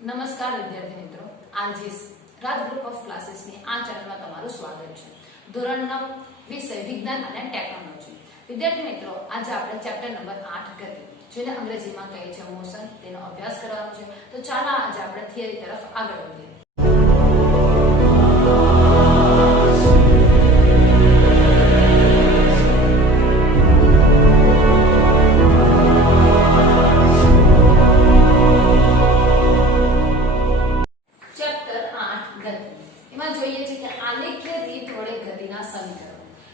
નમસ્કાર વિદ્યાર્થી મિત્રો, આરજીસ રાજ ગ્રુપ ઓફ ક્લાસીસ ની આ ચેનલમાં તમારું સ્વાગત છે. ધોરણ 9 વિષય વિજ્ઞાન અને ટેકનોલોજી. વિદ્યાર્થી મિત્રો, આજે આપણે ચેપ્ટર નંબર 8 ગતિ, જેને અંગ્રેજીમાં કહે છે મોશન, તેનો અભ્યાસ કરવાનો છે. તો ચાલો આજે આપણે થિયરી તરફ આગળ વધીએ.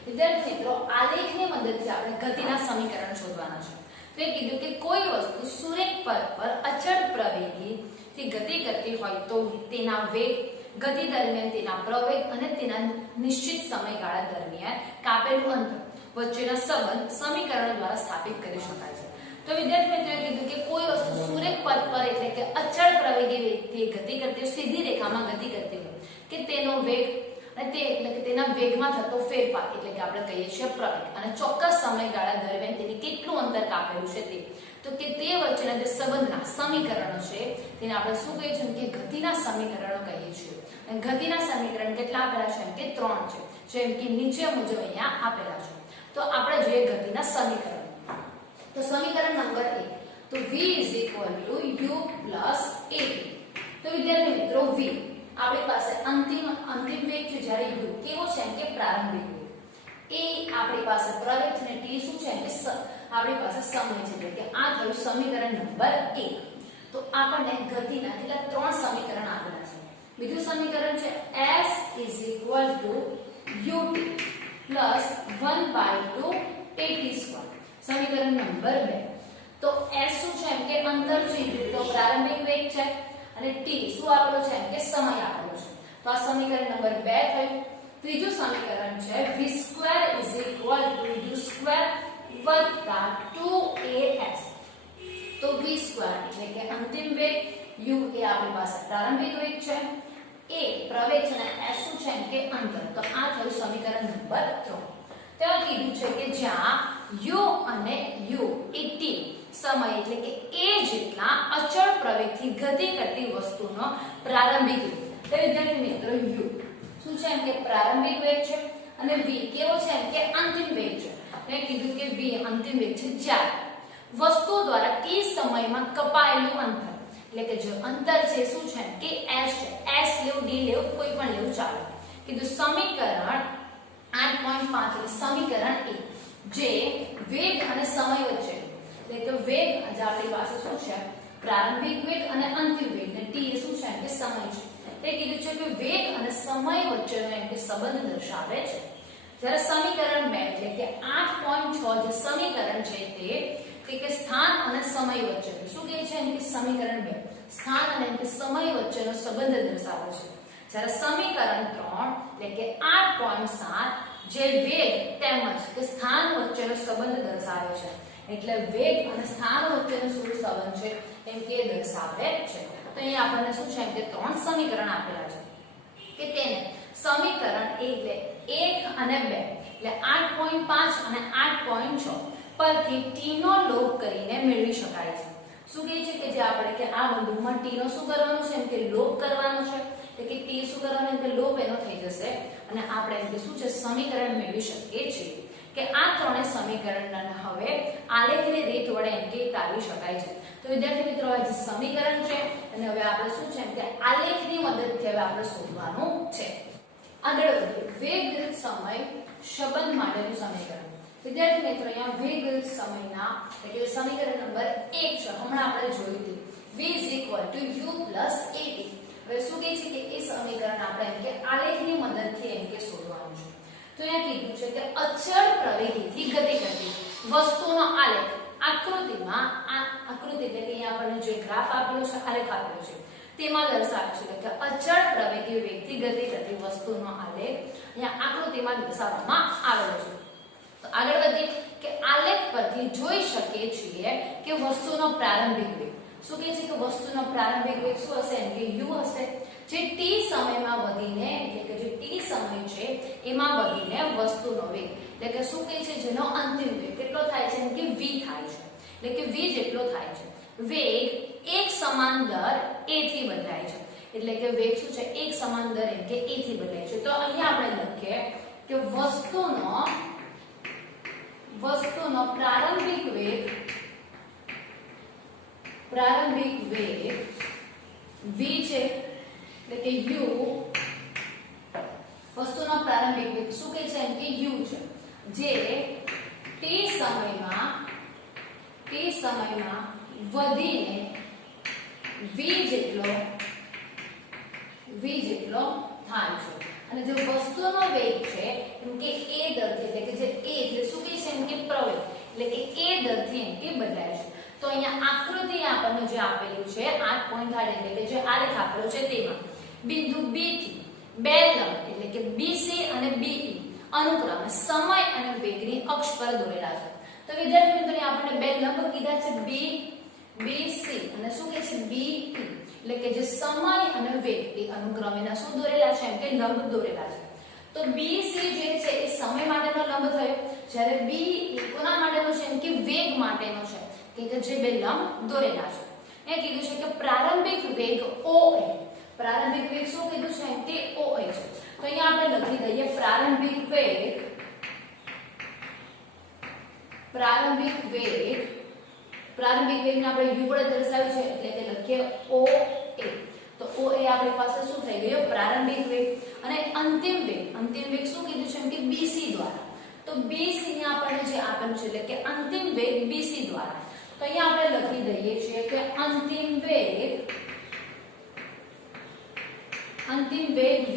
વિદ્યાર્થી મિત્રો, આલેખની મદદથી આપણે ગતિના સમીકરણ શોધવાના છે. તો એ કીધું કે કોઈ વસ્તુ સુરેખ પથ પર અચળ પ્રવેગથી ગતિ કરતી હોય તો તેના વેગ, ગતિ દરમિયાન તેના પ્રવેગ અને તેના નિશ્ચિત સમયગાળા દરમિયાન કાપેલું અંતર વચ્ચેના સંબંધ સમીકરણ દ્વારા સ્થાપિત કરી શકાય છે. તો વિદ્યાર્થી મિત્રો, કીધું કે કોઈ વસ્તુ સુરેખ પથ પર એટલે કે અચળ પ્રવેગી વેગથી ગતિ કરતી હોય, સીધી રેખામાં ગતિ કરતી હોય કે તેનો વેગ અને તે એટલે કે તેના વેગમાં થતો ફેરફાર એટલે કે આપણે કહીએ છીએ પ્રવેગ, અને ચોક્કસ સમયગાળા દરમિયાન તેને કેટલું અંતર કાપેલું છે તે, તો કે તે વચ્ચેના જે સંબંધના સમીકરણો છે તેને આપણે શું કહીએ છીએ કે ગતિના સમીકરણો કહીએ છીએ. અને ગતિના સમીકરણ કેટલા આપેલા છે કે 3 છે, જેમ કે નીચે મુજબ અહીંયા આપેલા છે. તો આપણે જોઈએ ગતિના સમીકરણ. તો સમીકરણ નંબર 1, તો v u + at. તો વિદ્યાર્થી મિત્રો, v આપણી પાસે અંતિમ વેગ છે, જ્યારે u કેવો છે કે પ્રારંભિક વેગ, a આપણી પાસે પ્રવેગ છે, અને t શું છે કે આપણી પાસે સમય છે. એટલે કે આ થયું સમીકરણ નંબર 1. તો આપણને ગતિના કેટલા 3 સમીકરણ આપેલા છે. બીજું સમીકરણ છે s = ut + 1/2 at². સમીકરણ નંબર 2, તો s શું છે કે અંતર છે, તો પ્રારંભિક વેગ છે, અને t શું આપેલો છે કે સમય આપેલો છે. તો આ સમીકરણ નંબર 2 થયું. ત્રીજું સમીકરણ છે v² = u² + 2as. તો v² એટલે કે અંતિમ વેગ, u એ આપણી પાસે પ્રારંભિક વેગ છે, a પ્રવેગ છે, અને s શું છે કે અંતર. તો આ થયું સમીકરણ નંબર 3. ત્યાં કીધું છે કે જ્યાં u અને u એ t સમય એટલે કે a જેટલા અચળ પ્રવેગથી ગતિ કરતી વસ્તુનો પ્રારંભિક વેગ. તો વિદ્યાર્થી મિત્રો, u શું છે કે પ્રારંભિક વેગ છે, અને v કેવો છે કે અંતિમ વેગ છે. મેં કીધું કે v અંતિમ વેગ છે જ્યારે વસ્તુ દ્વારા t સમયમાં કપાયેલું અંતર, એટલે કે જે અંતર છે શું છે કે s છે. s લેવું, d લેવું, કોઈ પણ લેવું ચાલે. કીધું સમીકરણ 8.5 એટલે સમીકરણ 1, જે વેગ અને સમય વચ્ચે, એટલે કે વેગ જે આપણી પાસે શું છે પ્રારંભિક વેગ અને અંતિમ વેગ, ને t એ શું છે કે સમય છે. તે કીધું છે કે વેગ અને સમય વચ્ચેનો એમ કે સંબંધ દર્શાવે છે. જ્યારે સમીકરણ 2 એટલે કે 8.6 જે સમીકરણ છે તે કે સ્થાન અને સમય વચ્ચે, શું કહે છે કે સમીકરણ 2 સ્થાન અને સમય વચ્ચેનો સંબંધ દર્શાવે છે. જ્યારે સમીકરણ 3 એટલે કે 8.7 જે વેગ તેમજ કે સ્થાન વચ્ચેનો સંબંધ દર્શાવે છે. એટલે વેગ અને સ્થાન વચ્ચેનો શું સંબંધ છે એમ કે દર્શાવે છે. તો અહીં આપણને શું છે કે 3 સમીકરણ આપેલા છે કે તેને સમીકરણ 1 અને 2 એટલે 8.5 અને 8.6 પરથી t નો લોપ કરીને મેળવી શકાય છે. શું કહે છે કે જે આપણે કે આ બિંદુમાં t નો શું કરવાનું છે કે લોપ કરવાનો છે. એટલે કે t શું કરવાનો કે લોપ એનો થઈ જશે, અને આપણે એટલે શું છે સમીકરણ મેળવી શકીએ છીએ કે આ ત્રણેય સમીકરણને હવે આલેખની રીત વડે એમ કે તારવી શકાય છે. તો વિદ્યાર્થી મિત્રો, આ જે સમીકરણ છે અને હવે આપણે શું છે કે આલેખની મદદથી હવે આપણે શોધવાનું છે. આગળ વધીએ. વેગ વિરુદ્ધ સમય સંબંધ માટેનું સમીકરણ. વિદ્યાર્થી મિત્રો, અહીંયા વેગ વિરુદ્ધ સમયના એટલે સમીકરણ નંબર 1 છે, હમણાં આપણે જોયું હતું v = u + at. હવે શું કહે છે કે એ સમીકરણ આપણે એમ કે આલેખની મદદથી એમ કે શોધવાનું છે. તો અહીંયા કીધું છે કે અચળ પ્રવેગથી ગતિ કરતી વસ્તુનો આલેખ આકૃતિમાં, આ આકૃતિ એટલે કે અહીંયા આપણને જે ગ્રાફ આપેલો છે, આલેખ આપેલો છે, તેમાં દર્શાવે છે કે અચળ પ્રવેગી વેગથી ગતિ કરતી વસ્તુનો આલેખ અહીંયા આકૃતિમાં દર્શાવવામાં આવેલો છે. તો આગળ વધીએ કે આલેખ પરથી જોઈ શકીએ છીએ કે વસ્તુનો પ્રારંભિક વેગ. શું કહે છે કે વસ્તુનો પ્રારંભિક વેગ શું હશે કે u હશે, જે t સમયમાં વધીને એટલે કે જે t સમય છે એમાં વધીને વસ્તુનો વેગ એટલે કે શું કહે છે જેનો અંતિમ વેગ કેટલો થાય છે કે v થાય છે. એટલે કે v જેટલો થાય છે. વેગ એક સમાન દર a થી બદલાય છે, એટલે કે વેગ શું છે એક સમાન દર એમ કે a થી બદલાય છે. તો અહીંયા આપણે લખીએ કે વસ્તુનો પ્રારંભિક વેગ v છે, એટલે કે u, વસ્તુનો પ્રારંભિક વેગ શું કહે છે એમ કે u છે, જે t સમયમાં વધીને v જેટલો થાય છે. અને જે વસ્તુનો વેગ છે એમ કે a દરથી, એટલે કે જે a એટલે શું કહે છે એમ કે પ્રવેગ, એટલે કે a દરથી એમ કે બદલાય છે. તો અહીંયા આકૃતિ આપણને જે આપેલું છે 8 પોઈન્ટ આલેખ, એટલે કે જે આલેખ આપેલો છે તેમાં બિંદુ B થી બે લંબ એટલે કે BC અને BE અનુક્રમે સમય અને વેગની અક્ષ પર દોરેલા છે. તો વિદ્યાર્થી મિત્રો આપણને બે લંબ કીધા છે BC અને શું કહે છે BE, એટલે કે જે સમય અને વેગ એ અનુક્રમેના શું દોરેલા છે એમ કે લંબ દોરેલા છે. તો BC જે છે એ સમય માટેનો લંબ થયો, જ્યારે BE કોના માટેનો છે એમ કે વેગ માટેનો છે, કે જે બે લંબ દોરેલા છે. એ કીધું છે કે પ્રારંભિક વેગ OA, પ્રારંભિક વેગ શું કીધું છે એમ કે OA છે. તો અહીંયા આપણે લખી દઈએ પ્રારંભિક વેગને આપણે u વડે દર્શાવ્યું છે, એટલે કે લખીએ OA. તો OA આપણી પાસે શું થઈ ગયો પ્રારંભિક વેગ, અને અંતિમ વેગ શું કીધું છે એમ કે BC દ્વારા. તો BC ને આપણને જે આપેલું છે એટલે કે અંતિમ વેગ BC દ્વારા. તો અહીંયા આપણે લખી દઈએ છીએ કે અંતિમ વેગ v,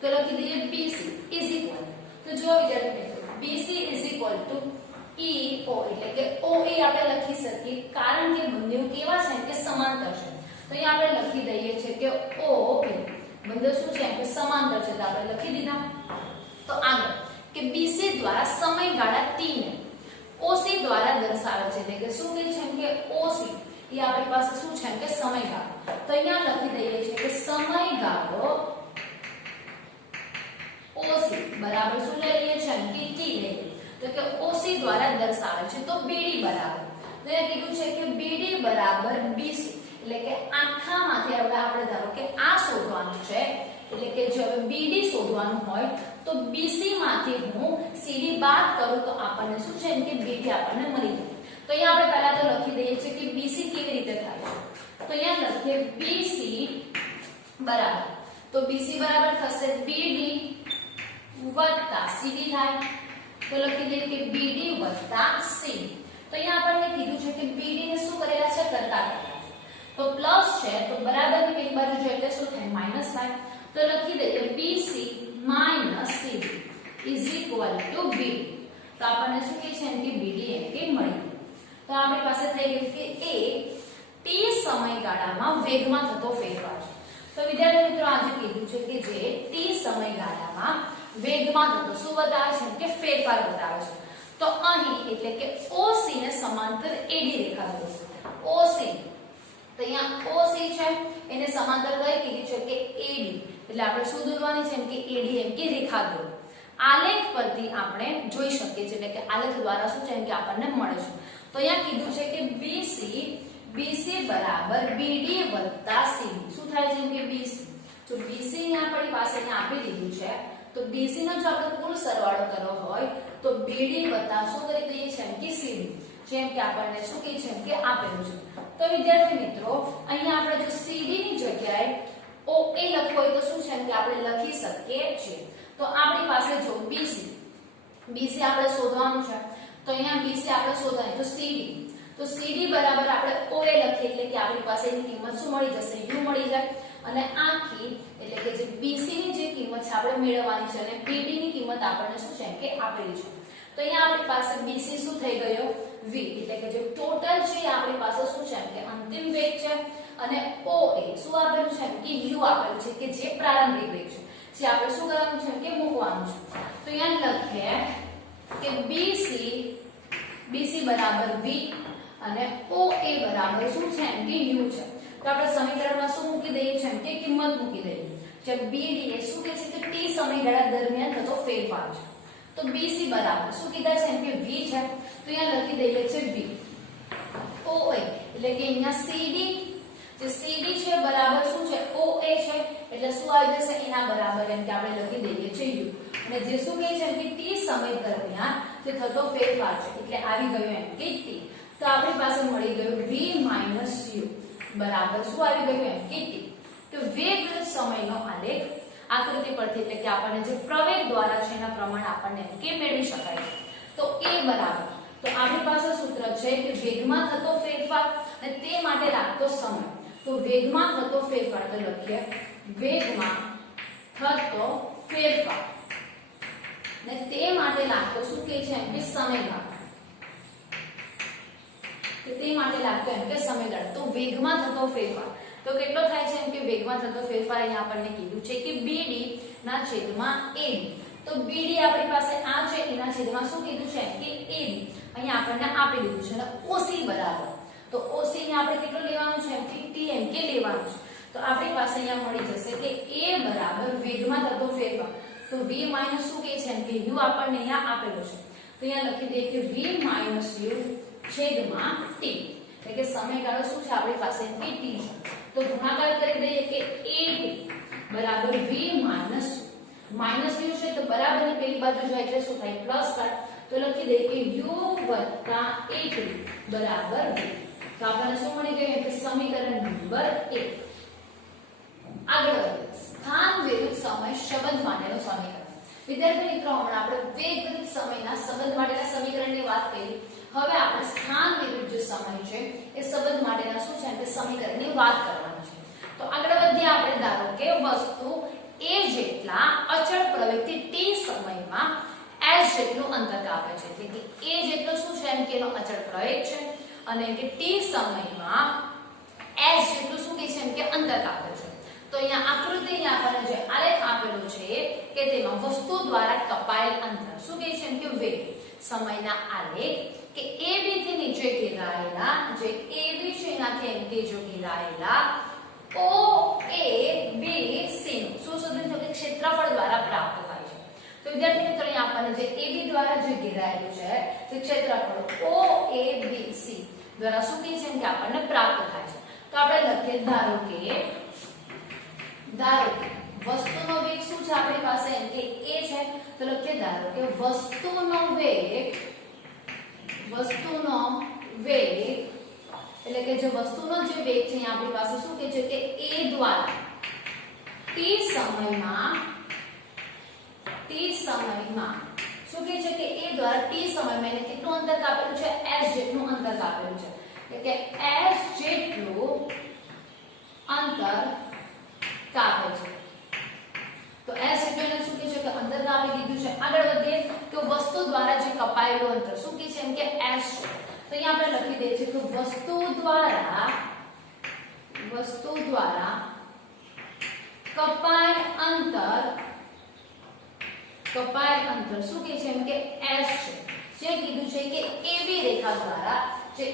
તો લખી દઈએ BC is equal, તો જો વિચારો BC is equal to EO, એટલે કે OA આપણે લખી શકીએ કારણ કે બંને કેવા છે કે સમાંતર છે. તો અહીંયા આપણે લખી દઈએ છીએ કે OA બંને શું છે કે સમાંતર છે, તો આપણે લખી દીધા. તો આગળ કે BC દ્વારા સમયગાળા t ને OC દ્વારા દર્શાવે છે, એટલે કે શું કહે છે કે OC એ આપણી પાસે શું છે કે સમયગાળો. તો અહીંયા લખી દઈએ છીએ કે સમયગાળો OC બરાબર શું લઈ લઈએ છીએ કે t લઈએ, તો કે OC દ્વારા દર્શાવે છે. તો BD બરાબર, તો એ કીધું છે કે BD બરાબર BC, એટલે કે આખામાંથી આપણે ધારો કે આ શોધવાનું છે, એટલે કે જો BD શોધવાનું હોય તો BC માંથી હું CD બાદ કરું તો આપણને શું છે કે BD આપણને મળી જાય. તો અહીંયા આપણે પહેલા તો લખી દઈએ છીએ કે BC કેવી રીતે થાય છે. તો અહીંયા લખીએ BC બરાબર, તો BC બરાબર થશે BD વત્તા CD થાય, તો લખી દઈએ કે BD વત્તા CD. તો અહીંયા આપણને કીધું છે કે BD ને શું કરેલા છે કરતા કરેલા છે, તો પ્લસ છે તો બરાબરની પેલી બાજુ જો એટલે શું થાય માઈનસ થાય. તો લખી દઈએ BC minus CD is equal to BD. તો આપણને શું કહે છે એમ કે BD એમ કે મળી. તો આપણી પાસે થઈ ગયું કે a t સમયગાળામાં વેગમાં થતો ફેરફાર છે. તો વિદ્યાર્થી મિત્રો આજે કીધું છે કે જે t સમયગાળામાં વેગમાં થતો શું બતાવે છે કે ફેરફાર બતાવે છે. તો અહીં એટલે કે OC ને સમાંતર AD રેખા દોરો. OC તો અહીંયા OC છે એને સમાંતર કઈ કીધી છે કે AD, એટલે આપણે શું દોરવાની છે એમ કે AD એમ કે રેખા દોરો. આલેખ પરથી આપણે જોઈ શકીએ છીએ, એટલે કે આલેખ દ્વારા શું છે એમ કે આપણને મળે છે. તો અહીંયા કીધું છે કે BC બરાબર BD વત્તા CD શું થાય છે એમ કે BC, જો BC ને આપણી પાસે આપી દીધું છે તો BC નો જો આપણે કુલ સરવાળો કરવો હોય તો BD વત્તા શું કરી દઈએ છે એમ કે CD, જેમ કે આપણને શું કહે છે એમ કે આપેલું છે. તો વિદ્યાર્થી મિત્રો અહીંયા આપણે જો CD ની જગ્યાએ OA લખવું હોય તો શું છે કે આપણે લખી શકીએ છીએ. તો આપણી પાસે જો BC આપણે શોધવાનું છે, તો અહીંયા BC આપણે શોધવાની તો CD બરાબર આપણે OA લખીએ, એટલે કે આપણી પાસે એની કિંમત શું મળી જશે u મળી જાય, અને આખી એટલે કે જે BC ની જે કિંમત છે આપણે મેળવવાની છે, અને BD ની કિંમત આપણને શું છે કે આપેલી છે. તો અહીંયા આપણી પાસે BC શું થઈ ગયો v, એટલે કે જે ટોટલ છે આપણી પાસે શું છે કે અંતિમ વેગ છે, અને OA શું આપેલું છે કે u આપેલું છે કે જે પ્રારંભિક વેગ છે, જે આપણે શું કરવાનું છે કે મૂકવાનું છે. તો અહીંયા લખીએ કે BC બરાબર v અને OA બરાબર શું છે કે u છે. તો આપણે સમીકરણમાં શું મૂકી દઈએ છે કે કિંમત મૂકી દઈએ. જે BD એ શું કહે છે કે t સમયગાળા દરમિયાન થતો ફેરફાર છે. તો BC બરાબર શું કીધા છે કે v છે, તો અહીંયા લખી દઈએ છે v. OA એટલે કે અહીંયા CD જે CD છે બરાબર શું છે OA છે એટલે શું આવી જશે એના બરાબર એમ કે આપણે લખી દઈએ છીએ U અને જે શું કહે છે કે T સમય દરમિયાન જે થતો ફેરફાર છે એટલે આવી ગયું એમ કે T તો આપણી પાસે મળી ગયું V - U બરાબર શું આવી ગયું એમ કે T તો વેગ સમયનો આલેખ આકૃતિ પરથી એટલે કે આપણને જે પ્રવેગ દ્વારા છે એના પ્રમાણ આપણને એમ કે મેળવી શકાય છે તો A બરાબર તો આપણી પાસે સૂત્ર છે કે વેગમાં થતો ફેરફાર અને તે માટે લાગતો સમય તો વેગમાં થતો ફેરફાર તો લખીએ વેગમાં થતો ફેરફાર અને તે માટે લાગતો શું કે છે એમ કે સમયગાળો તો તે માટે લાગતો એમ કે સમયગાળો તો વેગમાં થતો ફેરફાર તો કેટલો થાય છે એમ કે વેગમાં થતો ફેરફાર અહીંયા આપણને કીધું છે કે BD ના છેદમાં AD તો BD આપણી પાસે આ છે એના છેદમાં શું કીધું છે એમ કે AD અહીંયા આપણને આપી દીધું છે અને OC બરાબર તો OC ને આપણે કેટલું લેવાનું છે એમ કે T એમ કે લેવાનું છે તો આપણી પાસે અહીંયા મળી જશે કે A બરાબર વેગમાં થતો ફેરફાર તો V માઈનસ શું કે છે એમ કે U આપણને અહીંયા આપેલો છે તો અહીંયા લખી દઈએ કે V માઈનસ U છેદમાં T એટલે કે સમયગાળો શું છે આપણી પાસે કે T છે તો ગુણાકાર કરી દઈએ કે AD બરાબર V માઈનસ U છે તો બરાબરની પેલી બાજુ જાય એટલે શું થાય પ્લસ થાય તો લખી દઈએ કે U વત્તા AD બરાબર V તો આપણને શું મળી ગયું કે સમીકરણ નંબર 1 આગળ વધીએ સ્થાન વિરુદ્ધ સમય સંબંધ માટેનું સમીકરણ વિદ્યાર્થી મિત્રો હમણાં આપણે વેગ વિરુદ્ધ સમયના સંબંધ માટેના સમીકરણની વાત કરી હવે આપણે સ્થાન વિરુદ્ધ જે સમય છે એ સંબંધ માટેના શું છે તે સમીકરણની વાત કરવાની છે તો આગળ વધીએ આપણે ધારો કે વસ્તુ a જેટલા અચળ પ્રવેગથી t સમયમાં s જેટલું અંતર કાપે છે એટલે કે a જેટલો શું છે એમ કે એનો અચળ પ્રવેગ છે અને કે t સમયમાં s જેટલું શું કે છે એમ કે અંતર કાપે છે તો અહીંયા આકૃતિ અહીંયા આપણને જે આલેખ આપેલો છે કે તેમાં વસ્તુ દ્વારા કપાયેલ અંતર શું કે છે એમ કે વેગ સમયના આલેખ કે AB થી નીચે ઘેરાયેલા જે AB છે એનાથી એમ કે જો ઘેરાયેલા OABC નું શું શોધવું છે કે ક્ષેત્રફળ દ્વારા પ્રાપ્ત થાય છે તો વિદ્યાર્થી મિત્રો અહીંયા આપણને જે AB દ્વારા જે ઘેરાયેલું છે તે ક્ષેત્રફળ OABC દ્વારા શું કે છે કે આપણને પ્રાપ્ત થાય છે તો આપણે લખીએ ધારો કે વસ્તુનો વેગ શું છે આપણી પાસે એમ કે a છે તો લખીએ ધારો કે વસ્તુનો વેગ એટલે કે જે વસ્તુનો જે વેગ છે અહીંયા આપણી પાસે શું કે છે કે a દ્વારા t સમયમાં શું કે છે કે a દ્વારા t સમયમાં એને કેટલું અંતર કાપેલું છે s જેટલું અંતર કાપેલું છે એટલે કે s જેટલું અંતર કાપે છે તો s એટલે એને શું કે છે કે અંતર કાપી દીધું છે આગળ વધીએ તો વસ્તુ દ્વારા જે કપાયેલું અંતર શું કે છે એમ કે s છે તો અહીંયા આપણે લખી દઈએ છીએ કે વસ્તુ દ્વારા કપાયેલ અંતર શું કે છે એમ કે s છે જે કીધું છે કે AB રેખા દ્વારા છે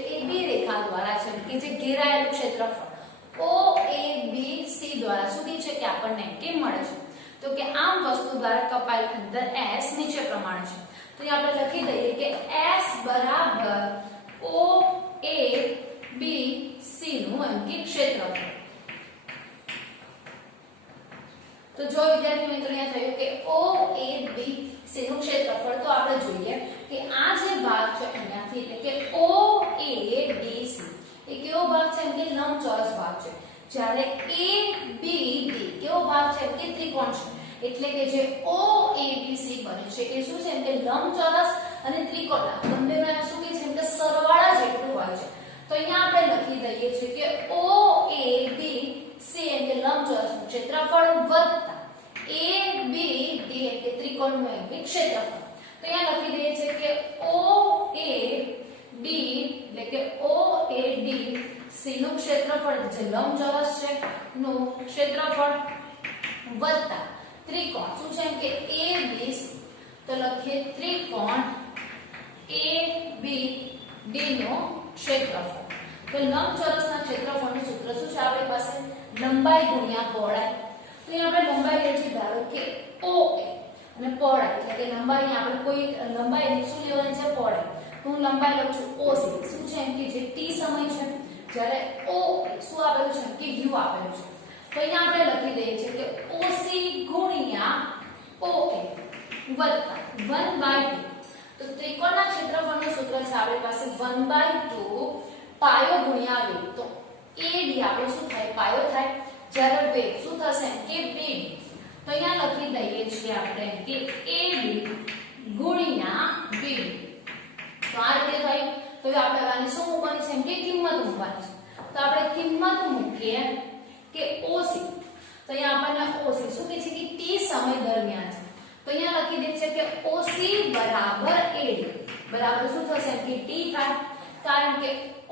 કે જે ઘેરાયેલું ક્ષેત્રફળ OABC દ્વારા શું કે છે કે આપણને કે મળે છે તો કે આમ વસ્તુ દ્વારા કપાયેલ અંતર s નીચે પ્રમાણે છે તો અહીં આપણે લખી દઈએ કે s બરાબર OABC નું એમ કે ક્ષેત્રફળ તો જો વિદ્યાર્થી મિત્રો અહીંયા થયું કે OABC નું ક્ષેત્રફળ તો આપણે જોઈએ કે આ જે ભાગ છે અહીંયાથી એટલે કે OABC એ કેવો ભાગ છે એમ કે લંબચોરસ ભાગ છે જ્યારે ABD કેવો ભાગ છે કે ત્રિકોણ છે એટલે કે જે OABC બને છે એ શું છે એમ કે લંબચોરસ અને ત્રિકોણ બંનેના શું કે છે એમ કે સરવાળા જેટલું હોય છે તો અહીંયા આપણે લખી દઈએ છીએ કે OABC એમ કે લંબચોરસનું ક્ષેત્રફળ વત્તા ABD એટલે ત્રિકોણનું એમ કે ક્ષેત્રફળ તો અહીંયા લખી દઈએ છીએ કે OAD એટલે કે OADC નું ક્ષેત્રફળ જે લંબચોરસ છે નું ક્ષેત્રફળ વત્તા ત્રિકોણ શું છે એમ કે ABC તો લખીએ ત્રિકોણ ABD નું ક્ષેત્રફળ તો લંબચોરસના ક્ષેત્રફળનું સૂત્ર શું છે આપણી પાસે લંબાઈ ગુણ્યા પહોળાઈ તો અહીં આપણે લંબાઈ લઈએ છીએ ધારો કે OA અને પહોળાઈ એટલે કે લંબાઈ આપણે કોઈ લંબાઈ શું લેવાની છે પહોળાઈ તો હું લંબાઈ લઉં છું OC શું છે એમ કે જે t સમય છે જ્યારે O શું આપેલું છે કે u આપેલું છે તો અહીંયા આપણે લખી દઈએ છીએ કે OC ગુણ્યા OA વત્તા 1/2 તો ત્રિકોણના ક્ષેત્રફળનું સૂત્ર છે આપણી પાસે 1/2 પાયો ગુણ્યા વેગ તો AD આપણે શું થાય પાયો થાય જ્યારે વેગ શું થશે કે BD તો અહીંયા લખી દઈએ છીએ આપણે કે AD ગુણ્યા BD તો આ રીતે થાય તો આપણે આને શું મૂકવાની છે કે કિંમત મૂકવાની છે તો આપણે કિંમત મૂકીએ કે OC તો અહીંયા આપણને OC શું કહે છે કે t સમય દરમિયાન છે તો અહીંયા લખી દે છે કે OC બરાબર AD બરાબર શું થશે કે t થાય કારણ કે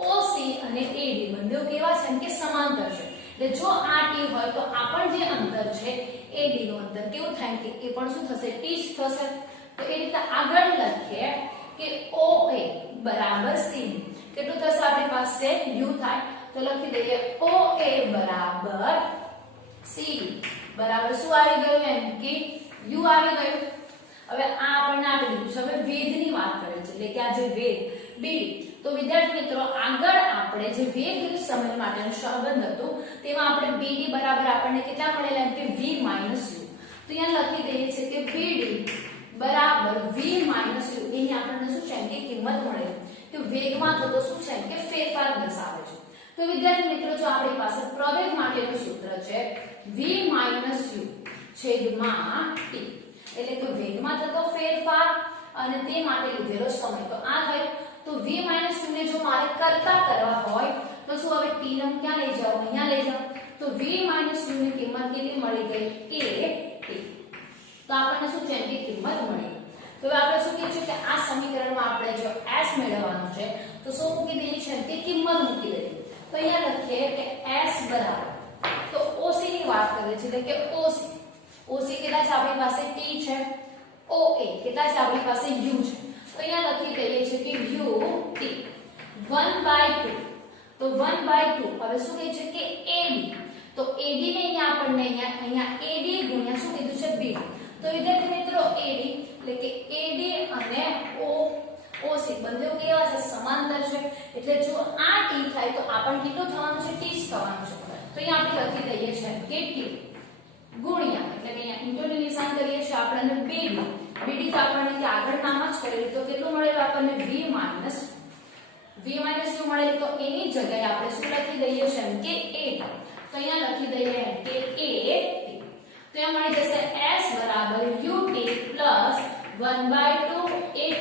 OC અને AD બંને કેવા છે કે સમાંતર છે એટલે જો આ t હોય તો આ પણ જે અંતર છે AD નું અંતર કેવું થાય કે એ પણ શું થશે t જ થશે તો એ રીતે આગળ લખીએ કે OA બરાબર CD કેટલું થશે આપણી પાસે u થાય તો લખી દઈએ OA બરાબર CD બરાબર શું આવી ગયું એમ કે u આવી ગયું હવે આ આપણને આપી દીધું છે હવે વેગની વાત કરે છે એટલે કે આ જે વેગ BD તો વિદ્યાર્થી મિત્રો આગળ આપણે જે વેગ વિરુદ્ધ સમય માટેનું સંબંધ હતું તેમાં આપણે BD બરાબર આપણને કેટલા મળેલા એમ કે v - u તો અહીંયા લખી દઈએ છે કે BD બરાબર v - u એની આપણને શું છે કે કિંમત મળે તો વેગમાં થતો શું છે કે ફેરફાર દર્શાવે છે તો વિદ્યાર્થી મિત્રો જો આપણી પાસે પ્રવેગ માટેનું સૂત્ર છે v - u છેદમાં t એટલે કે વેગમાં થતો ફેરફાર અને તે માટે લીધેલો સમય તો આ થાય તો v - u ને જો મારે કરતા કરવા હોય તો શું હવે t ને હું ક્યાં લઈ જાઉં અહીંયા લઈ જાઉં તો v - u ની કિંમત કેટલી મળી ગઈ a t તો આપણને શું છે કે કિંમત મળી તો હવે આપણે શું કહીએ છીએ કે આ સમીકરણમાં આપણે જો s મેળવવાનું છે તો શું મૂકી દેની છે કે કિંમત મૂકી દેવી તો અહીંયા લખીએ કે s બરાબર તો OC ની વાત કરીએ છીએ એટલે કે OC કેટલા છે આપણી પાસે t છે OA કેટલા છે આપણી પાસે u છે તો અહીંયા લખી દઈએ છીએ કે ut 1/2 તો 1/2 હવે શું કહે છે કે AD તો AD ને અહીંયા આપણને અહીંયા AD ગુણ્યા શું કીધું છે BD તો વિદ્યાર્થી મિત્રો AD એટલે કે AD અને OC બંને કેવા છે સમાંતર છે એટલે જો આ t થાય તો આ પણ કેટલું થવાનું છે t જ થવાનું છે તો અહીંયા આપણે લખી દઈએ છીએ કે t ગુણ્યા એટલે કે અહીંયા ઇન્ટુનું નિશાન કરીએ છીએ આપણને BD તો આપણને કે આગળ નામ જ કરેલું તો કેટલું મળેલું આપણને v - u મળેલું તો એની જગ્યાએ આપણે શું લખી દઈએ છીએ કે a તો અહીંયા લખી દઈએ કે a તો અહીંયા મળી જશે s બરાબર ut પ્લસ 1/2 at²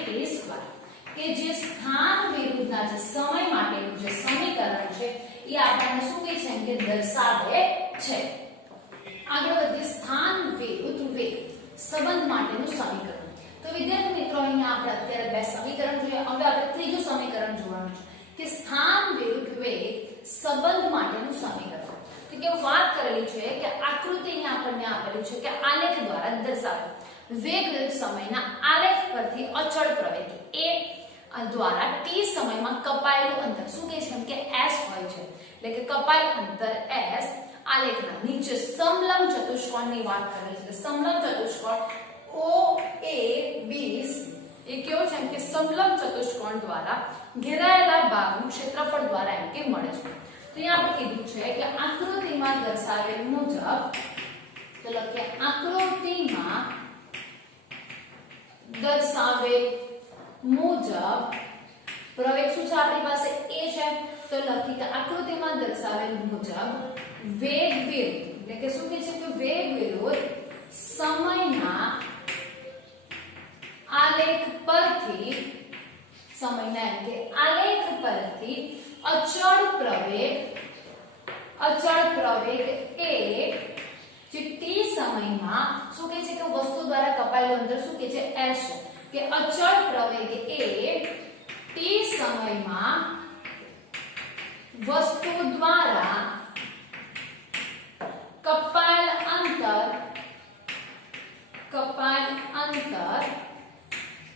કે જે સ્થાન વિરુદ્ધના જે સમય માટેનું જે સમીકરણ છે એ આપણને શું કહે છે કે દર્શાવે છે આગળ વધીએ સ્થાન વિરુદ્ધ વેગ સંબંધ માટેનું સમીકરણ તો વિદ્યાર્થી મિત્રો અહીંયા આપણે અત્યારે બે સમીકરણ જોઈએ હવે આપણે ત્રીજું સમીકરણ જોવાનું છે કે સ્થાન વિરુદ્ધ વેગ સંબંધ માટેનું સમીકરણ તો કે વાત કરેલી છે કે આકૃતિ અહીંયા આપણને આપેલી છે કે આલેખ દ્વારા દર્શાવો વેગ વિરુદ્ધ સમયના આલેખ પરથી અચળ પ્રવેગ a દ્વારા t સમયમાં કપાયેલું અંતર શું કહે છે કે s હોય છે એટલે કે કપાયેલ અંતર s આલેખના નીચે સમલંબ ચતુષ્કોણની વાત કરેલી છે સમલંબ ચતુષ્કોણ OABC એ કેવો છે કે સમલંબ ચતુષ્કોણ દ્વારા ઘેરાયેલા ભાગનું ક્ષેત્રફળ દ્વારા એમ કે મળે છે તો અહીંયા આપણે કીધું છે કે આકૃતિમાં દર્શાવેલ મુજબ તો લખીએ આકૃતિમાં દર્શાવેલ મુજબ પ્રવેગ શું છે આપણી પાસે a છે તો લખી કે આકૃતિમાં દર્શાવેલ મુજબ વેગ વિરુદ્ધ એટલે કે શું કહે છે કે વેગ વિરુદ્ધ સમયના આલેખ પરથી અચળ પ્રવેગ એ જે t સમયમાં શું કહે છે કે વસ્તુ દ્વારા કપાયેલું અંતર શું કહે છે s છે કે અચળ પ્રવેગ એ t સમયમાં વસ્તુ દ્વારા કપાયેલ અંતર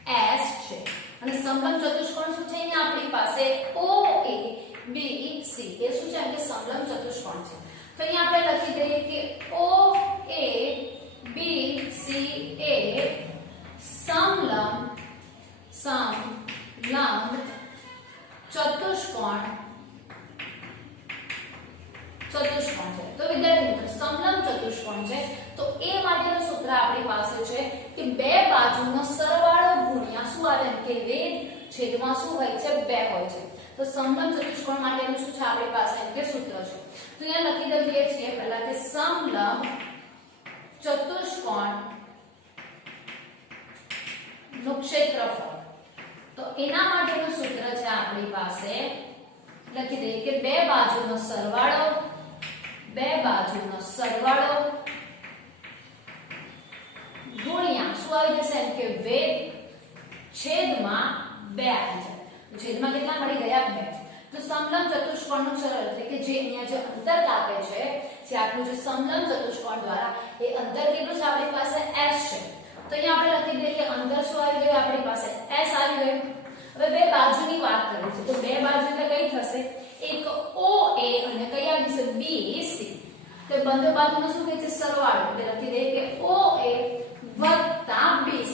s છે અને સમલંબ ચતુષ્કોણ શું છે અહીંયા આપણી પાસે OABC એ શું છે કે સમલંબ ચતુષ્કોણ છે તો અહીંયા આપણે લખી દઈએ કે OABC એ સમલંબ ચતુષ્કોણ છે તો એ માટેનું સૂત્ર આપણી પાસે છે કે બે બાજુનો સરવાળો ગુણ્યા શું આવે કે વેધ છેદમાં શું હોય છે 2 હોય છે તો સમલંબ ચતુષ્કોણ માટેનું શું છે આપણી પાસે કે સૂત્ર છે તો અહીંયા લખી દઈએ છીએ પહેલા કે સમલંબ ચતુષ્કોણ નું ક્ષેત્રફળ તો એના માટેનું સૂત્ર છે આપણી પાસે લખી દઈએ કે બે બાજુનો સરવાળો ગુણ્યા શું આવી જશે એમ કે વેધ છેદમાં 2 આવી જાય તો છેદમાં કેટલા મળી ગયા 2 તો સમલંબ ચતુષ્કોણનું સરળ એટલે કે જે અહીંયા જે અંતર કાપે છે જે આપણું જે સમલંબ ચતુષ્કોણ દ્વારા એ અંતર કેટલું છે આપણી પાસે s છે તો અહીંયા આપણે લખી દઈએ કે અંતર શું આવી ગયું આપણી પાસે s આવી ગયું હવે બે બાજુની વાત કરીએ છીએ તો બે બાજુ એટલે કઈ થશે એક OA અને કઈ આવી છે BC તો બંને બાજુનો શું કહે છે સરવાળો એટલે લખી દઈએ કે OA વત્તા BC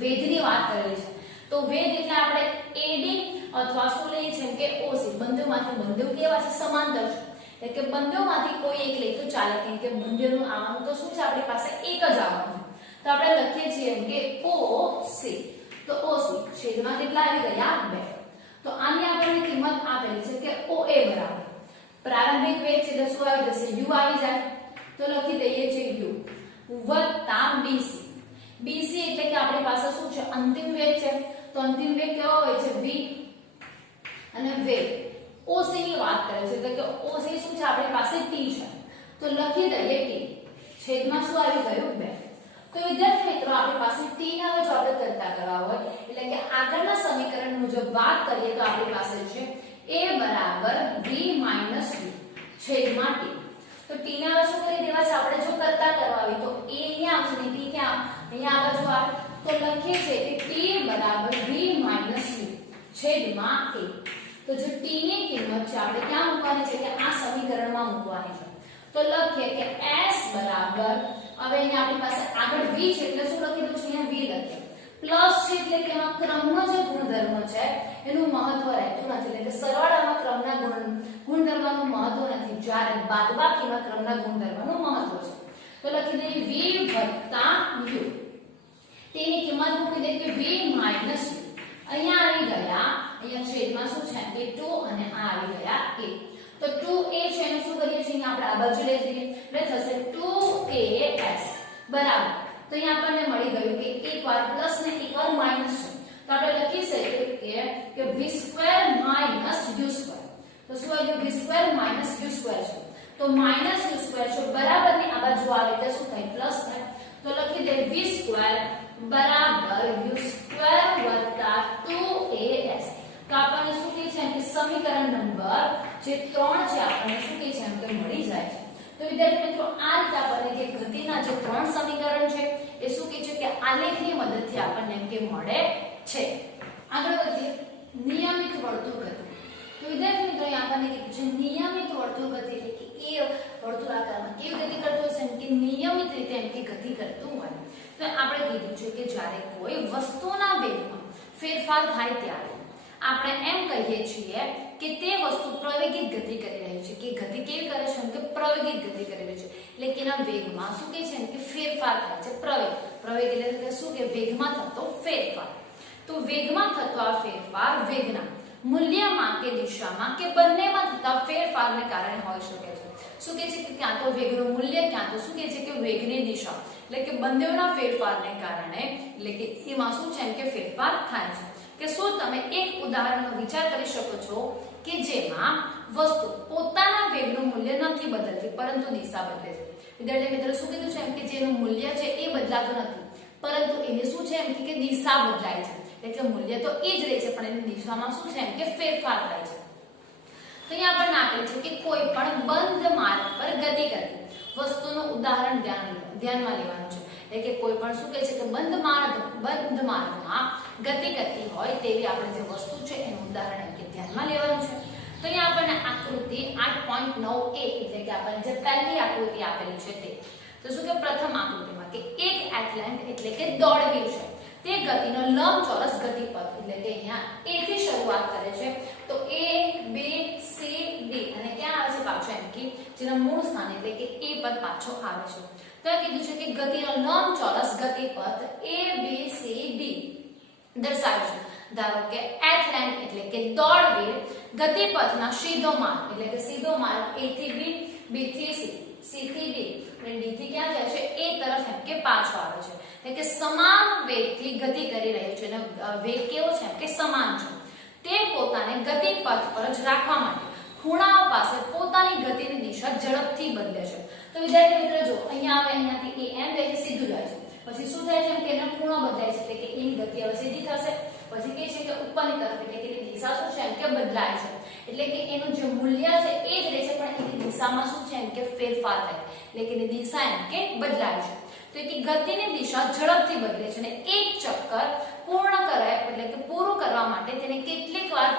વેધની વાત કરેલી છે તો વેધ એટલે આપણે AD અથવા શું લઈએ છીએ કે OC બંનેમાંથી કેવા છે સમાંતર છે એટલે કે બંનેમાંથી કોઈ એક લઈ તો ચાલે કેમ કે બંનેનું આવવાનું તો શું છે આપણી પાસે એક જ આવવાનું છે તો આપણે લખીએ છીએ કે OC તો OC છેદમાં કેટલા આવી ગયા 2 તો આની આપણને કિંમત આપેલી છે કે OA બરાબર પ્રારંભિક વેગ છે તો શું આવી જશે u આવી જાય તો લખી દઈએ છીએ u વત્તા BC BC એટલે કે આપણી પાસે શું છે અંતિમ વેગ છે તો અંતિમ વેગ કેવો હોય છે v અને વેગ OC ની વાત કરે છે એટલે કે OC શું છે આપણી પાસે t છે તો લખી દઈએ t છેદમાં શું આવી ગયું 2 તો વિદ્યાર્થી મિત્રો આપણી પાસે t ના હવે જો આપણે કરતા કરવા હોય એટલે કે આગળના સમીકરણ મુજબ વાત કરીએ તો આપણી પાસે છે a બરાબર v માઈનસ u છેદમાં t તો t ના હવે શું કરી દેવા છે આપણે જો કરતા કરવા હોય તો a અહીંયા આવશે ને t ત્યાં અહીંયા આ બાજુ આવે તો લખીએ છે કે t બરાબર v માઈનસ u છેદમાં a તો જો t ની કિંમત છે આપણે ક્યાં મૂકવાની છે કે આ સમીકરણમાં મૂકવાની છે તો લખીએ કે s બરાબર હવે અહીંયા આપણી પાસે આગળ v છે એટલે શું લખી દઉં છું અહીંયા v લખીએ પ્લસ છે એટલે કે એમાં ક્રમનો જે ગુણધર્મ છે એનું મહત્વ રહેતું નથી એટલે કે સરવાળામાં ક્રમના ગુણધર્મનું મહત્વ નથી જ્યારે બાદબાકીમાં ક્રમના ગુણધર્મનું મહત્વ છે તો લખી દઈએ v વત્તા u તેની કિંમત મૂકી દઈએ કે v માઈનસ u અહીંયા આવી ગયા અહીંયા છેદમાં શું છે કે 2 અને આ આવી ગયા a તો 2a છે એનું શું કરીએ છીએ આપણે આ બાજુ લઈ જઈએ એટલે થશે 2as બરાબર તો અહીંયા આપણને મળી ગયું કે એકવાર પ્લસ ને એકવાર માઈનસ છે તો આપણે લખી શકીએ કે v² - u² તો શું આવ્યું v² - u² છે તો -u² છે બરાબર ની આ બાજુ આવે એટલે શું થાય પ્લસ થાય તો લખી દે v² બરાબર u² + 2as તો આપણને શું કહે છે કે સમીકરણ નંબર જે 3 છે આપણને શું કહે છે કે મળી જાય છે તો વિદ્યાર્થી મિત્રો આ રીતે આપણને કે ગતિના જે 3 સમીકરણ છે એ શું કહે છે કે આલેખની મદદથી આપણને એમ કે મળે છે આગળ વધીએ નિયમિત વર્તુળ ગતિ તો વિદ્યાર્થી મિત્રો અહીં આપણને કે જે નિયમિત વર્તુળ ગતિ એટલે કે એ વર્તુળાકારમાં કેવી ગતિ કરતો હશે કે નિયમિત રીતે એમ કે ગતિ કરતું હોય તો આપણે કીધું છે કે જ્યારે કોઈ વસ્તુના વેગમાં ફેરફાર થાય ત્યારે આપણે એમ કહીએ છીએ કે તે વસ્તુ પ્રવેગિત ગતિ કરી રહી છે કે ગતિ કેવી કરે છે કે પ્રવેગિત ગતિ કરી રહી છે એટલે કે એના વેગમાં શું કહે છે કે ફેરફાર થાય છે પ્રવેગ એટલે કે શું કે વેગમાં થતો ફેરફાર તો વેગમાં થતો આ ફેરફાર વેગના મૂલ્યમાં કે દિશામાં કે બંનેમાં થતા ફેરફારને કારણે હોઈ શકે છે શું કહે છે કે ક્યાં તો વેગનું મૂલ્ય ક્યાં તો શું કહે છે કે વેગની દિશા એટલે કે બંનેના ફેરફારને કારણે એટલે કે એમાં શું છે કે ફેરફાર થાય છે કે શું તમે એક ઉદાહરણનો વિચાર કરી શકો છો કે જેમાં વસ્તુ પોતાના વેગનું મૂલ્ય નથી બદલતી પરંતુ દિશા બદલે છે વિદ્યાર્થી મિત્રો શું કીધું છે કે જેનું મૂલ્ય છે એ બદલાતું નથી પરંતુ એને શું છે કે દિશા બદલાય છે એટલે મૂલ્ય તો એ જ રહે છે પણ એની દિશામાં શું છે કે ફેરફાર થાય છે તો અહીંયા આપણને આપેલ છે કે કોઈ પણ બંધ માર્ગ પર ગતિ કરતી વસ્તુનું ઉદાહરણ ધ્યાનમાં લેવાનું છે એટલે કે કોઈ પણ શું કહે છે કે બંધ માર્ગમાં ગતિ કરતી હોય તેવી આપણે જે વસ્તુ છે એનું ઉદાહરણ કે ધ્યાનમાં લેવાનું છે તો અહીંયા આપણને આકૃતિ 8.9a એટલે કે આપણને જે પહેલી આકૃતિ આપેલી છે તે તો શું કે પ્રથમ આકૃતિમાં કે એક એથ્લેટ એટલે કે દોડવીર છે તે ગતિનો લંબચોરસ ગતિપથ એટલે કે અહીંયા a થી શરૂઆત કરે છે તો a b c d અને ક્યાં આવે છે પાછો એમ કે જેના મૂળ સ્થાન એટલે કે એ પર પાછો આવે છે. તો કીધું છે કે ગતિનો લંબચોરસ ગતિપથ ABCD દર્શાવે છે. ધારો કે એથલેટ એટલે કે દોડવીર ગતિપથના સીધો માર્ગ એટલે કે સીધો માર્ગ A થી B, B થી C, C થી D અને D થી ક્યાં જાય છે A તરફ એમ કે પાછો આવે છે. એટલે કે સમાન વેગથી ગતિ કરી રહ્યો છે અને વેગ કેવો છે એમ કે સમાન છે. તે પોતાને ગતિપથ પર જ રાખવા માટે ખૂણાઓ પાસે પોતાની ગતિની દિશા ઝડપથી બદલે છે. તો વિદ્યાર્થી મિત્રો જો અહીંયા આવે, અહીંયાથી A એમ જાય સીધું જાય છે, પછી શું થાય છે કે એનો ખૂણો બદલાય છે એટલે કે એની ગતિ હવે સીધી થશે. પછી કે છે કે ઉપરની તરફ એટલે કે એની દિશા શું છે એમ કે બદલાય છે. એટલે કે એનું જે મૂલ્ય છે એ જ રહે છે પણ એની દિશામાં શું છે એમ કે ફેરફાર થાય એટલે કે એની દિશા એમ કે બદલાય છે. તો કે ગતિની દિશા ઝડપથી બદલે છે અને એક ચક્કર પૂર્ણ કરાય એટલે કે પૂરું કરવા માટે તેને કેટલીક વાર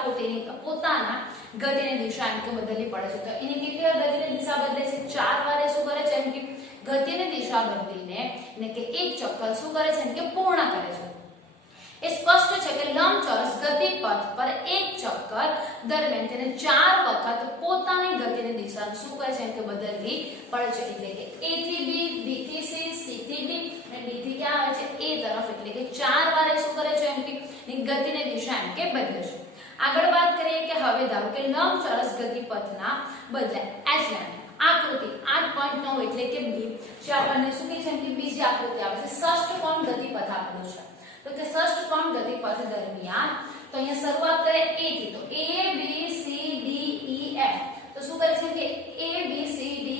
પોતાના ગતિની દિશા એમ કે બદલવી પડે છે. તો એની કેટલી વાર ગતિની દિશા બદલે છે? 4 વાર. શું કરે છે એમ કે ગતિની દિશા બદલીને એટલે કે એક ચક્કર શું કરે છે એમ કે પૂર્ણ કરે છે. એ સ્પષ્ટ છે કે લંબચોરસ ગતિપથ પર એક ચક્કર દરમિયાન તેને 4 વખત પોતાની ગતિની દિશા શું કરે છે એમ કે બદલવી પડે છે. એટલે કે A થી B, B થી C, C થી D અને D થી ક્યાં આવે છે A તરફ. એટલે કે 4 વાર શું કરે છે એમ કે ગતિની દિશા એમ કે બદલે છે. આગળ વાત કરીએ કે હવે ધારો કે લંબચોરસ ગતિપથના બદલે એથલેટ આકૃતિ 8.9 એટલે કે B જે આપણને શું કહે છે એમ કે બીજી આકૃતિ આવે છે ષષ્ઠકોણ ગતિપથ આપેલું છે. તો કે ષષ્ઠકોણ ગતિપથ દરમિયાન તો અહીંયા શરૂઆત કરે A થી, તો A B C D E F. તો શું કરે છે કે A B C D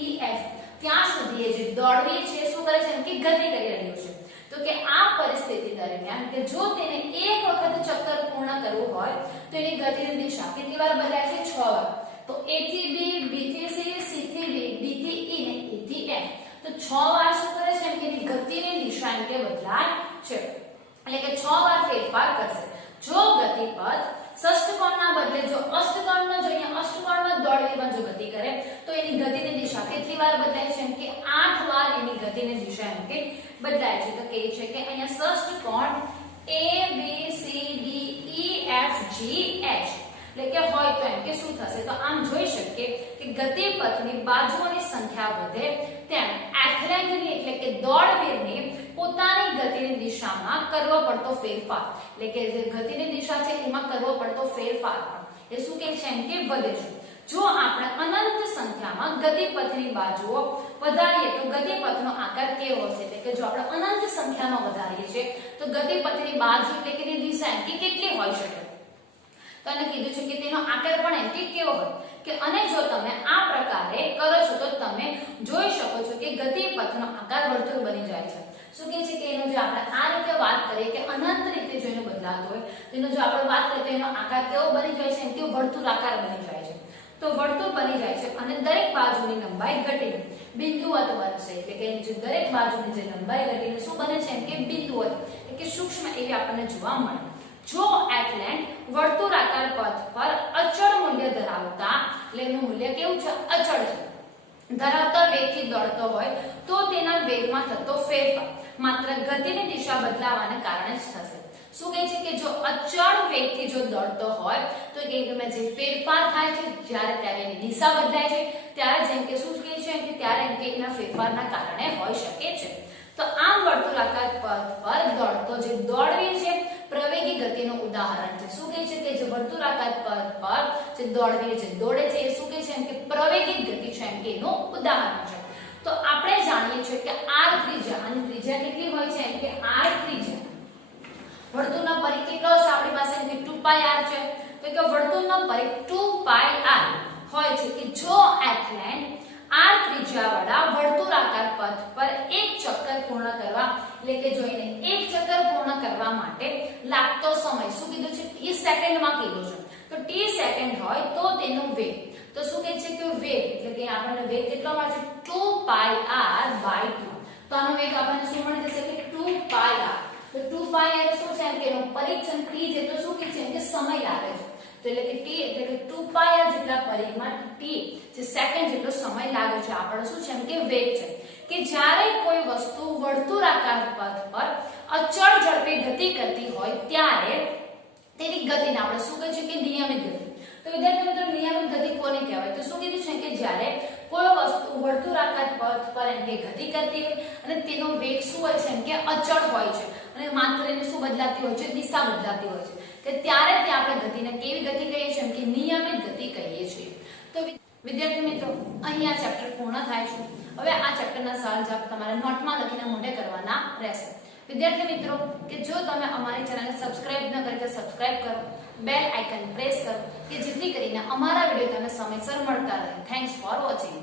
E F ત્યાં સુધી જે દોડવી છે શું કરે છે કે ગતિ કરી રહ્યું છે. તો કે આ પરિસ્થિતિ દરમિયાન કે જો તેને એક વખત ચક્કર પૂર્ણ કરવું હોય તો એની ગતિની દિશા કેટલી વાર બદલાય છે? 6 વાર. તો A થી B, B થી C, C થી D, D થી E ને E થી F. તો 6 વાર શું કરે છે કે એની ગતિની દિશા એમ કે બદલાય છે. એટલે કે 6 વાર ફેરફાર કરશે. જો ગતિપથ ષષ્ઠકોણના બદલે જો અષ્ટકોણનો જો અહીંયા અષ્ટકોણમાં દોડવીમાં જો ગતિ કરે તો એની ગતિની દિશા કેટલી વાર બદલાય છે એમ કે 8 વાર એની ગતિની દિશા એમ કે બદલાય છે. તો કે છે કે અહીંયા ષષ્ઠકોણ A B C D E F G H એટલે કે હોય તો એમ કે શું થશે? તો આમ જોઈ શકીએ કે ગતિપથની બાજુઓની સંખ્યા વધે તેમ એથલેટની એટલે કે દોડવીરની પોતાની ગતિની દિશામાં કરવો પડતો ફેરફાર એટલે કે જે ગતિની દિશા છે એમાં કરવો પડતો ફેરફાર એ શું કહે છે એમ કે વધે છે. જો આપણે અનંત સંખ્યામાં ગતિપથની બાજુઓ વધારીએ તો ગતિપથનો આકાર કેવો હશે? એટલે કે જો આપણે અનંત સંખ્યામાં વધારીએ છીએ તો ગતિપથની બાજુ એટલે કે એની દિશા એમ કે કેટલી હોઈ શકે? તો એને કીધું છે કે તેનો આકાર પણ એમ કે કેવો હોય કે અને જો તમે આ પ્રકારે કરો છો તો તમે જોઈ શકો છો કે ગતિપથનો આકાર વર્તુળ બની જાય છે. શું કહે છે કે એનો જો આપણે આ રીતે વાત કરીએ કે અનંત રીતે જો એનો બદલાતો હોય તો એનો જો આપણે વાત કરીએ તો એનો આકાર કેવો બની જાય છે એમ કે વર્તુળાકાર બની જાય છે. તો વર્તુળ બની જાય છે અને દરેક બાજુની લંબાઈ ઘટીને બિંદુવત બનશે. એટલે કે જે દરેક બાજુની જે લંબાઈ ઘટીને શું બને છે એમ કે બિંદુવત એટલે કે સૂક્ષ્મ એવી આપણને જોવા મળે. જો એથલેટ વર્તુળાકાર પથ પર અચળ મૂલ્ય ધરાવતા એટલે એનું મૂલ્ય કેવું છે? અચળ છે ધરાવતા વેગથી દોડતો હોય તો તેના વેગમાં થતો ફેરફાર માત્ર ગતિની દિશા બદલાવાને કારણે જ થશે. શું કહે છે કે જો અચળ વેગથી જો દોડતો હોય તો એમાં જે ફેરફાર થાય છે જ્યારે ત્યારે એની દિશા બદલાય છે ત્યારે જેમ કે શું કહે છે કે ત્યારે એમ કે એના ફેરફારના કારણે હોઈ શકે છે. તો આમ વર્તુળાકાર પથ પર દોડતો જે દોડવીર છે પ્રવેગી ગતિનું ઉદાહરણ છે. શું કહે છે કે જે વર્તુળાકાર પથ પર જે દોડવીર છે દોડે છે એ શું કહે છે એમ કે પ્રવેગી ગતિ છે એમ કે એનું ઉદાહરણ છે. તો આપણે જાણીએ છીએ કે r ત્રિજ્યા અને ત્રિજ્યા કેટલી હોય છે એમ કે r ત્રિજ્યા વર્તુળનો પરિઘ કેટલો છે આપણી પાસે એમ કે 2πr છે. તો કે વર્તુળનો પરિઘ 2πr હોય છે કે જો એથલેટ r ત્રિજ્યાવાળા વર્તુળાકાર પથ પર એક ચક્કર પૂર્ણ કરવા એટલે કે જો એને એક ચક્કર પૂર્ણ કરવા માટે લાગતો સમય શું કીધું છે? t સેકન્ડમાં કીધું છે. તો t સેકન્ડ હોય તો તેનો વેગ તો શું કહે છે કે વેગ એટલે કે આપણને વેગ કેટલો મળે છે? 2πr/2. તો આનો વેગ આપણને શું મળી જશે કે 2πr. તો 2πr શું છે એમ કે એનો પરિઘ છે t જેટલો શું કહે છે એમ કે સમય લાગે છે. તો એટલે કે t એટલે કે 2πr જેટલા પરિઘમાં t જે સેકન્ડ જેટલો સમય લાગે છે આપણને શું છે એમ કે વેગ છે. કે જ્યારે કોઈ વસ્તુ વર્તુળાકાર પથ પર અચળ ઝડપે ગતિ કરતી હોય ત્યારે તેની ગતિને આપણે શું કહે છે કે નિયમિત ગતિ. તો વિદ્યાર્થી મિત્રો નિયમિત ગતિ કોને કહેવાય? તો શું કીધું છે કે જ્યારે કોઈ વસ્તુ વર્તુળાકાર પથ પર એમ કે ગતિ કરતી હોય અને તેનો વેગ શું હોય છે એમ કે અચળ હોય છે અને માત્ર એને શું બદલાતી હોય છે? દિશા બદલાતી હોય છે, કે ત્યારે તે આપણે ગતિને કેવી ગતિ કહીએ છીએ? એમ કે નિયમિત ગતિ કહીએ છીએ. તો વિદ્યાર્થી મિત્રો અહીં આ ચેપ્ટર પૂર્ણ થાય છે. હવે આ ચેપ્ટરના સાર જવાબ તમારે નોટમાં લખીને મોઢે કરવાના રહેશે. વિદ્યાર્થી મિત્રો કે જો તમે અમારી ચેનલને સબસ્ક્રાઇબ ન કરી તો સબસ્ક્રાઇબ કરો, બેલ આઇકન પ્રેસ કરો કે જેથી કરીને અમારા વિડિયો તમને સમયસર મળતા રહે. Thanks for watching.